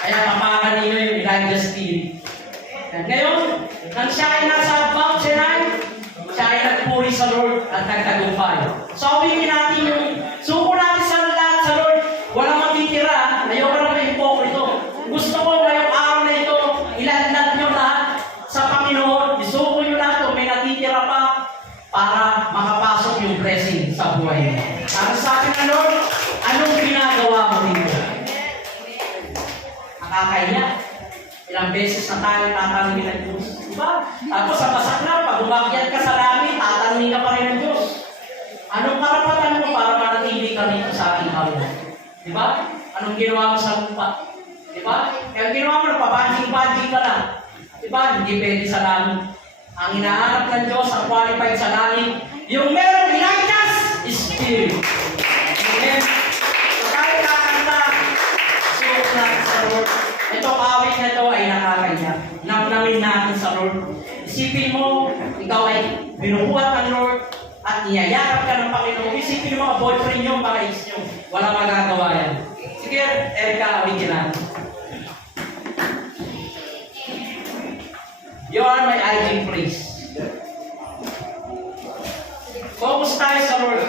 Kaya tapakan ninyo yung Elijah Spirit. Ngayon, nang siya ay nasa Mount Sinai, siya ay nagpuri sa Lord at nagtagumpay. So, awitin natin yung suko natin sa lahat sa Lord. Walang matitira. Ayoko na may hipokrito. Gusto ko ngayong araw na ito, ilanlat nyo lahat sa Panginoon. Isuko nyo lahat kung may natitira pa para makapasok yung blessing sa buhay mo. Ang sabi ng Lord, anong ginagawa mo dito? Nakakaya. Ilang beses na tayo tatanungin ng Diyos. Diba? Tapos sa masak na, pag umakyat ka sa langit, tatanungin ka pa rin ng Diyos. Anong karapatan mo para manatili ka dito sa ating hawla? Diba? Anong ginawa mo sa lupa? Diba? Kaya ginawa mo, pabanjing-banjing ka lang. Diba? Hindi pwede sa langit. Ang hinahanap ng Diyos, ang qualified sa langit, yung merong Elijah's Spirit. Amen? So tayo kakanta, suot natin sa Lord. Itong awit na ito ay nakakaya. Namnamin natin sa Lord. Isipin mo, ikaw ay binubuhat ng Lord at niyayakap ka ng Panginoon. Isipin mo mga boyfriend nyo, mga ex nyo. Walang magagawa yan. Sige, Erica, awitin natin. You are my hiding place. Focus tayo sa Lord.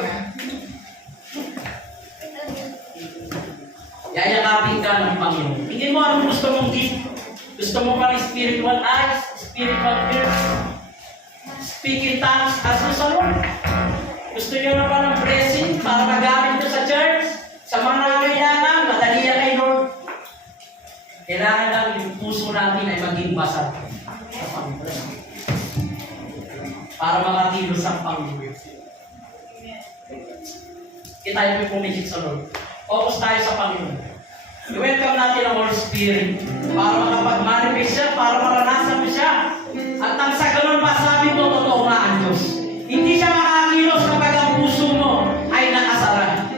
Yayakapin ka ng Panginoon. Hindi mo anong gusto mong gift. Gusto mo pa ng spiritual eyes, spiritual ears, speak in tongues, as mo sa Lord. Gusto nyo na ba ng blessing para magamit nyo sa church? Sa mga nangangailangan, madali yan kay Lord. Kailangan lang yung puso natin ay maging basag sa Panginoon. Para makakilos ang Panginoon. Kita yung pumikit sa Lord. Focus tayo sa Panginoon. I-welcome natin ang Holy Spirit para makapag-manifest siya, para maranasan mo siya. At nang sa ganun masabi mo, totoo nga ang Diyos. Hindi siya makakilos kapag ang puso mo ay nakasara.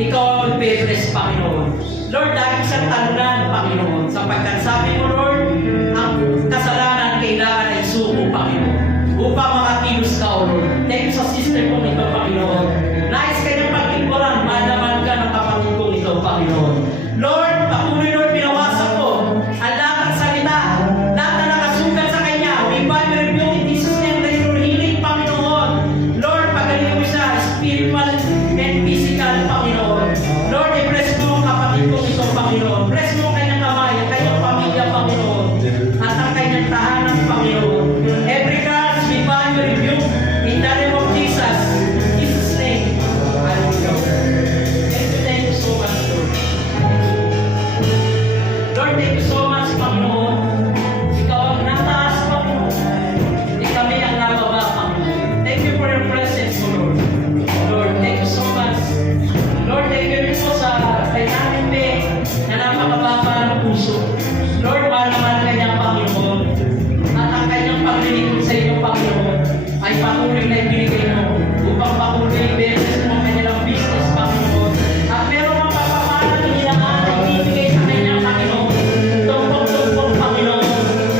ikaw ang magbe-bless, Panginoon. Lord, dahil isang talunan, Panginoon, sapagkat sabi mo, Lord, ang kasalanan kailangan ay suko, Panginoon, upang makakilos ka, O Lord. Thank you sa sister kong ito, Panginoon. Nais kanyang pagkipuran, madaman ka ng kapatid kong ito, Panginoon. Lord, patuloy, Lord, pinawasan ko ang lahat ng salita, lahat na nakasugat sa kanya. We bind and rebuke in Jesus' name, let your healing, Panginoon. Lord, pagaling mo siya, spiritual and physical, Panginoon. Lord, i-bless mo ang kapatid kong ito, Panginoon. Bless mo ang kanyang kamay, ang kanyang pamilya, Panginoon. At ang kanyang tahanan, Panginoon. Every curse, we bind and rebuke in the name of Jesus. In Jesus' name. Hallelujah. Thank you so much, Lord. Lord, thank you so much, Panginoon. Ikaw ang nataas, Panginoon. Hindi kami ang nababa, Panginoon. Thank you for your presence, O Lord. Lord, thank you so much. Lord, thank you rin po sa kanyang may na napakababa ng puso. Lord, mahal naman kanyang Panginoon. At ang kanyang paglilingkod sa iyo, Panginoon, ay patuloy na ibinigay mo upang patuloy i-beses mo ang kanilang business, Panginoon. At meron mga papamalan na kailangan na ibibigay sa kanyang Panginoon. Tumpok-tumpok, Panginoon.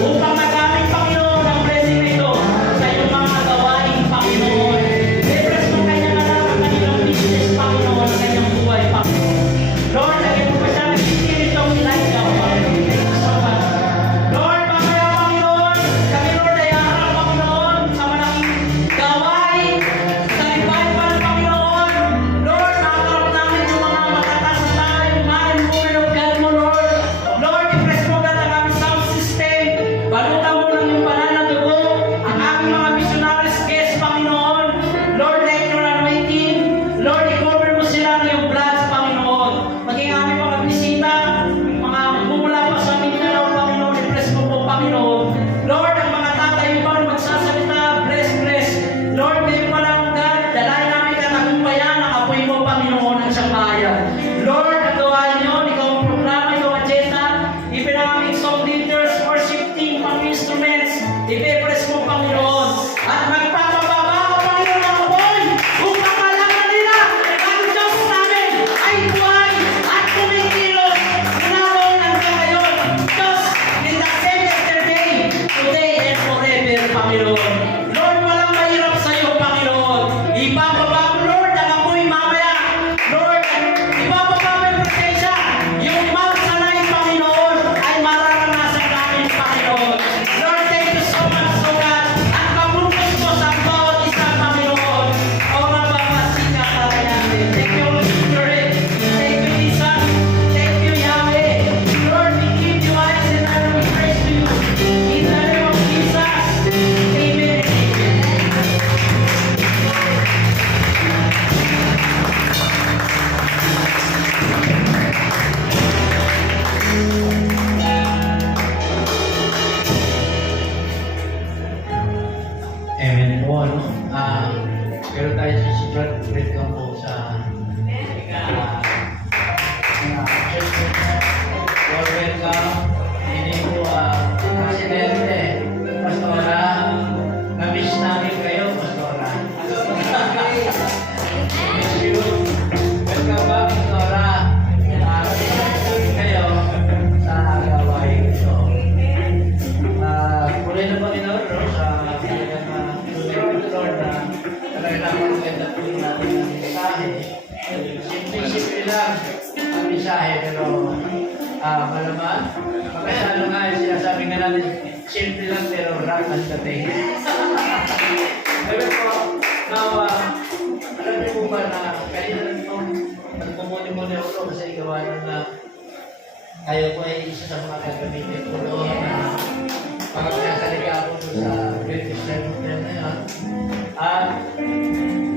Upang magamit, Panginoon, ang blessing na ito sa iyong mga gawain, Panginoon. I-bless mo kanyang anak ang kanilang business, Panginoon, ang kanyang buhay, Panginoon. Lord, lagyan mo pa siya ng spiritong Elijah, Panginoon. Thank you so much. Lord, mamaya, Panginoon, kami, Lord, ay harap, Panginoon, sa malaking gawain, sa revival, Panginoon. Lord, makakarap namin yung mga matatas na tayo, man and women of God mo, Lord. Lord, i-press mo agad ang aming sound system. Balutan mo ng yung banal na dugo, ang aming mga missionaries guests, Panginoon. Lord, let your anointing. Lord, i-cover mo sila ng yung blood, Panginoon. Maging aming mga bisita, mga magmumula pa sa Mindanao, Panginoon, i-press mo po, Panginoon. Lord, ang mga tatay mo na magsasalita, bless. Lord, may palang God, dalayan namin katagumpayan ang apoy mo, Panginoon, ang siyang bayan. Lord, ang gawain niyo, ikaw ang programa, ikaw ang agenda, even ang aming song leaders, worship team, mga instruments, i-press mo, Panginoon. At magpapababa ka, Panginoon, ng apoy, upang malaman nila ang Diyos namin ay buhay at kumikilos mula noon hanggang ngayon. Diyos, in the same yesterday, today, and forever, Panginoon. Lord, walang mahirap sa iyo, Panginoon. Ipapaba mo, Lord, ang apoy mamaya. Lord, ipapaba mo yung presensya. Yung magsalay, Panginoon, ay mararanasan namin, Panginoon. Lord, thank you so much, so God. At pagbukas mo sa bawat isa, Panginoon. Ora ba masika tayo natin. Thank you, Holy Spirit. Thank you, Jesus. Thank you, Yahweh. Lord, we give you eyes and I will praise to you. In the name of Jesus. Amen. Amen po, no? Pero tayo sa secret, welcome po sa welcome. Hindi po, Presidente, Pastora, na-miss namin kayo, Pastora. Miss you. Welcome back, Pastora. Na-miss kayo sa gawain ito. Puli na Panginoon, no? Sa Lord na talaga naman maganda po natin ang mensahe. Simple lang ang mensahe, pero malaman. Makasalo nga yung sinasabi nga natin, simple lang pero rock ang dating. Pero po, now, alam niyo po ba na kanina lang po, nagmumuni-muni ako kasi gawa na kayo po ay isa sa mga gagamitin po doon na pagkakasaliga po sa British Library na yan. At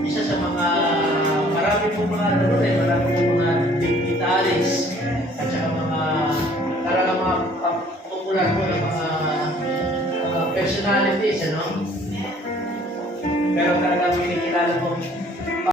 isa sa mga marami po mga marami po mga